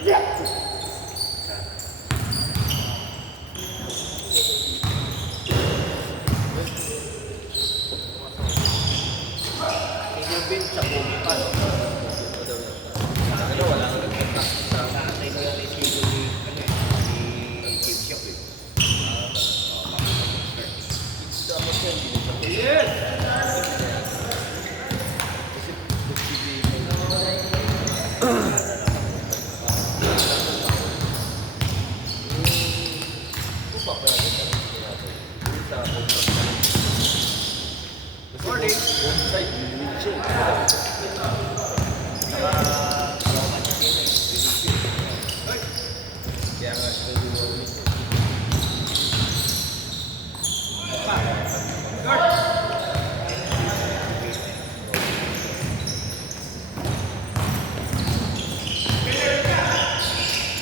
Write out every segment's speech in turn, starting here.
Inubin sa buong pa. Wala nga nagpunta sa nanay ko yung isigo ni Kim Shop eh. Yes! Morning.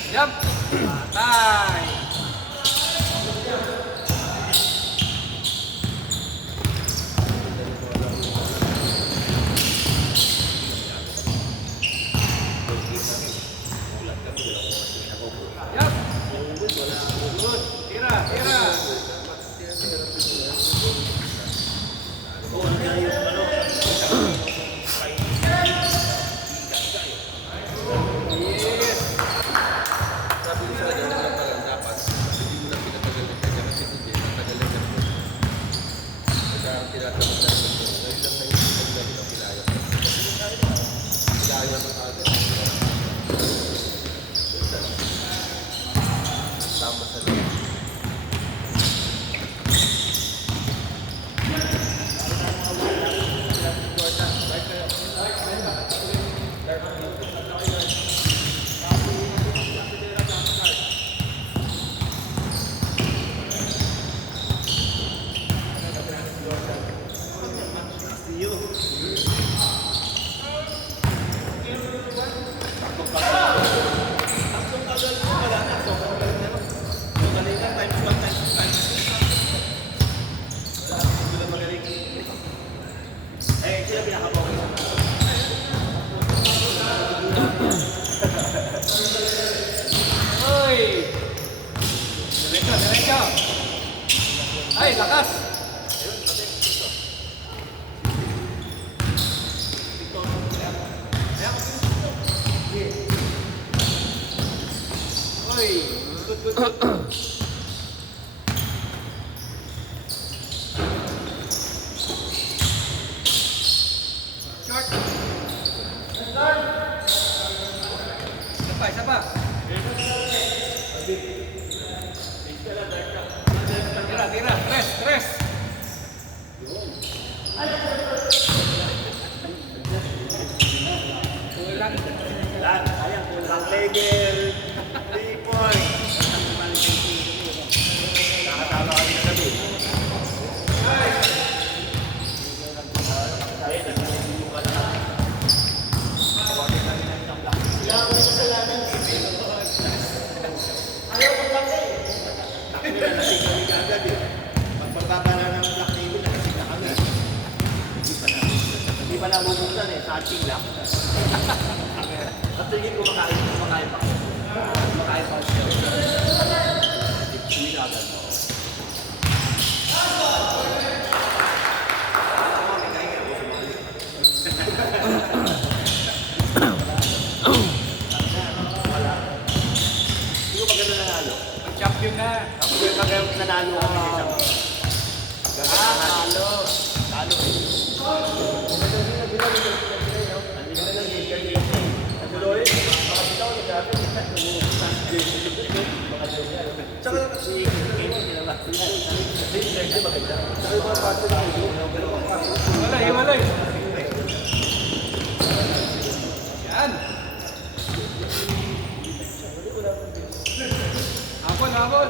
Jump. Patay. Jump. Tira, tira. Ay, lakas! Oy, good. Short. Isa pa. Tira, tres. Kulang, sayang, kulang level. 3 points. Nakatalo kami na gabi. Ayaw mo lang eh. Nasing kami kaagad eh. Pagpapala ng black table, nakasing na kami. Hindi pa nabubuksan eh, touching lang. At tingin ko makain pa ako. Makain pa siya. Hindi na agad mo. Hindi ko maganda nanalo. Champion na. Kapag nanalo kami sa isang talo eh. Tsaka si Hiwalay. Yan. Habol.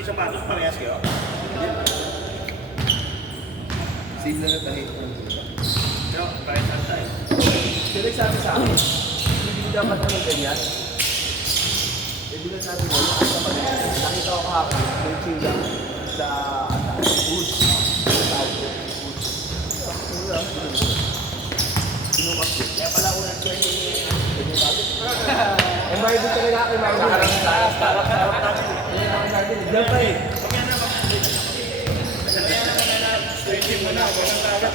Yung sapatos, parehas kayo. Same na tayo. Pero, parehas lang tayo. Sino nagsabi sa akin? Hindi dapat naman ganyan. Eh, di na sabi mo, nakita ko kahapon, may chinga sa food. Sinukas din. Kaya pala unang ko yung Eh, may dito talaga ako, may nakaharap sa Sarap natin. Diyan pa eh. Kaya naman na, stretching mo na, walang tagat.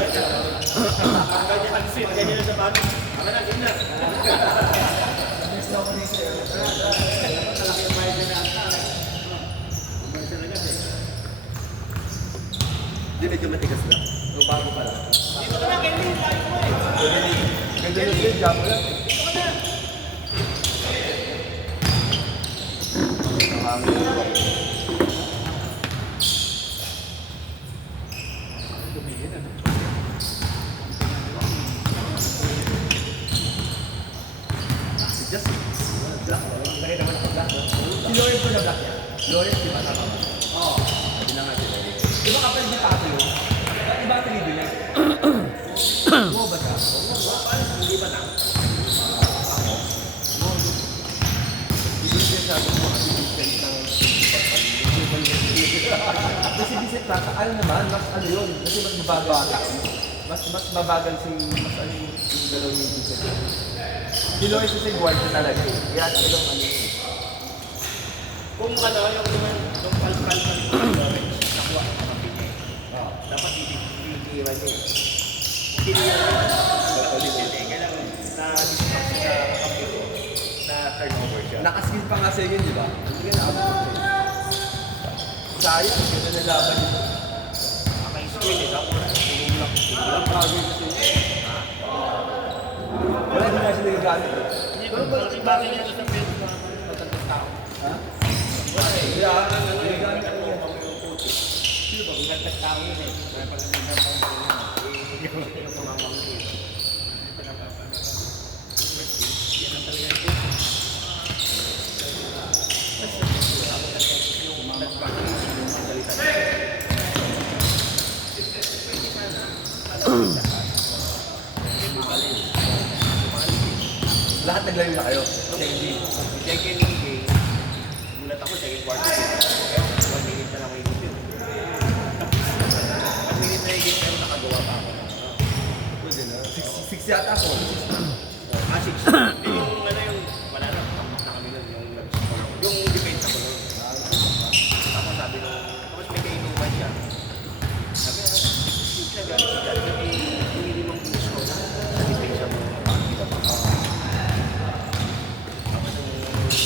Ganyan ang fit, ganyan ang sapatos. Ama na, game na. Gusto ko ni sir. Malaki yung bayad na ata. Hindi, medyo matigas lang. So, bago pa lang. Dito ka na, kayo yung tayo mo eh. Ganda yung sir, jam mo lang. Dito ka na. Just black. Lagay naman ako black. Si Lawrence ko na black yan. Lawrence, di ba tama ba? Oo. Hindi na nga sila. Di ba kapag di tato yun? Iba ang tinido niya. Oo ba siya? Hindi ba na? Ako? Hindi siya sabi mo kasi different ng kasi visit na, ano naman, mas ano yun, kasi mas mabagal. Mas mabagal si, mas ano yung galaw yung visit. Si Lois kasi guard na talaga eh. Kaya talagang ano yun. Kung ano, yung palpal ng orange, nakuha ka kapit. Dapat titiwan niya. Tiniwan niya. Kailangan na-distract siya sa kapit na turnover siya. Nakaskill pa nga sa yun, di ba? Hindi ka na-abot. Sayang, ganda na laban nito. Naka-screen eh, tapos tumulak. Walang bagay kasi. Wala din nga siya nagagamit eh. Hindi ko bakit niya sa pwede na matandang tao. Ha? Wala eh. Kaya, nagagamit ako yan. Sino ba? Matandang tao yun eh. Kaya pag nagandang tao yun eh. Yung kumamang yun. Yan ang talaga ito. Lahat naglayo na kayo. Second game, mulat ako, second quarter. Kaya 1 minute na lang may game yun. 1 minute na yung game, pero nakagawa pa ako. Pwede na. 6 yata ako. 6. Hindi yung ano yung, wala na, tamak na kami nun, yung nag-score. Yung defense ako nun. Tapos sabi nung, tapos may kainuman siya. Sabi na, shoot na gano'n siya dyan. Sabi, hindi mong puso sa defense siya mo. Kita pa. Tapos yung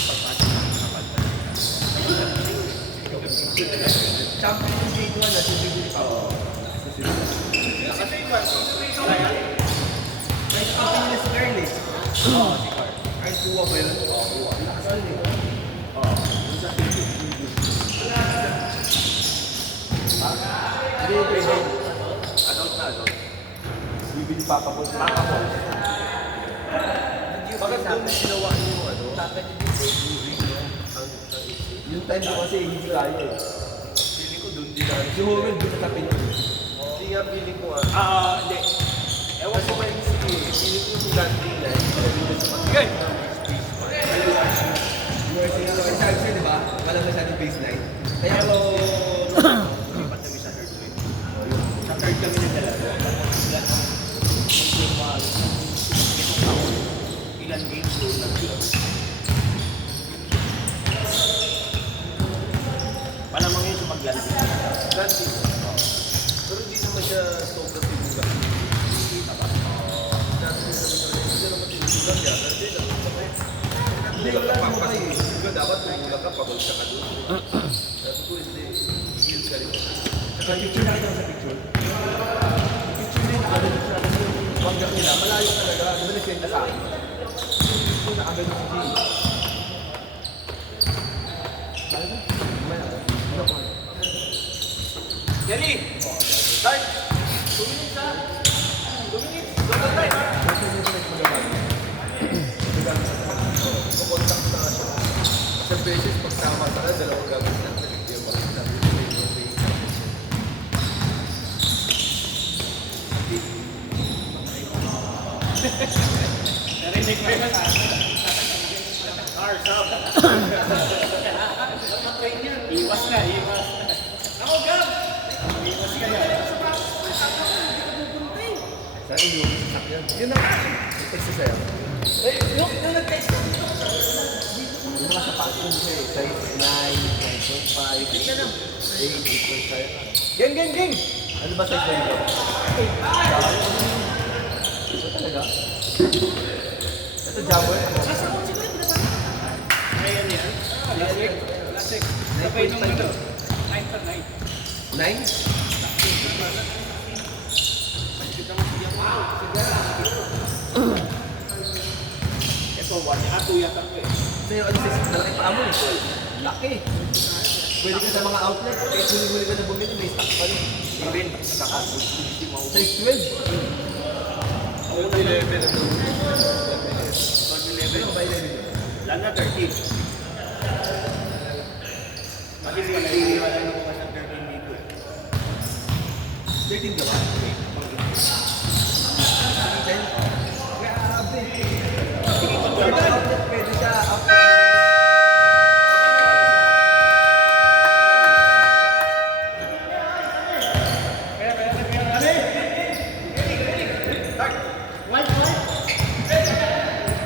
pagpasok na nakapagpasok. Champions League 1 na, sisibili pa ako. Kasi yung kaya, Ay, kapin nila si Carl eh. oo, si Carl. Ay, kuha ba yun? Oo, kuha. Lakas yun eh. Oo, yung sa TV. Ha? Hindi, pwede. Adult na adult. Bibili papa ko. Papa ko. Bakit doon ginawa niyo yung ano? Yung time ko kasi hindi kaya eh. Feeling ko doon din na. Si Hogan doon natapin yun. Hindi nga feeling ko Hindi. Ewan Kasi ko may feeling ko yung landing na hindi na sa Sige! Yung sabi siya, di ba? Walang masyadong baseline. Kaya Pero, lipat kami sa third wave. Sa third kami ng dalawa. Ilan ang itong taon, ilan games doon nag-club. Malamang yun sa pag-landing. landing. Pero hindi naman siya sobrang tinugan. Kita ba? Hindi naman tinugan niya. Kasi Hindi ko lang mo kayo. Tinugan dapat tinugan ka, pagod ka doon. Sabi ko hindi, heal ka rin. Sa picture nakita ko sa picture. Picture din, nakagano siya. Kasi yung banggang nila, malayo talaga. Di ba nagsenda sa akin? So, nakagano si Jay. Sabi ko, mamaya, ano ko? Kelly! Start! 2 minutes ha! 2 minutes! Total time ha! Kasi yung connect mo naman. Kukontak na nga siya. Isang beses, pag tama ka na, dalawang gagawin na. Hindi yung makita. Narinig ko yung cars up. Iwas na, iwas. Ako, Gab! Iwas ka yan. Sa inyo, sasakyan. Yun na nga. Text sa'yo. Yung nag-text na. Yung mga sapatos ko sa'yo, size 9, 9.5, 8, 8.5. Gang, gang, gang! Ano ba size mo? Ito talaga? Ito jammer? Ayan yan. Plastic. Plastic. Sabay nung ano. 9 pa 9. 9? Ito, 1 yata ko eh. Sa'yo, ano size? Malaki pa mo eh. Laki. Pwede ka sa mga outlet. Kahit huli-huli ka na bumili, may stock pa rin. Even, nakakabot. Size 12. Yung 11. Ano ba 11? Lalo na 13. Kasi hindi wala nung bukas ng 13 dito eh. 13 ka ba? 10? Grabe. Sige ko Sa 12. mga outlet, pwede ka outlet.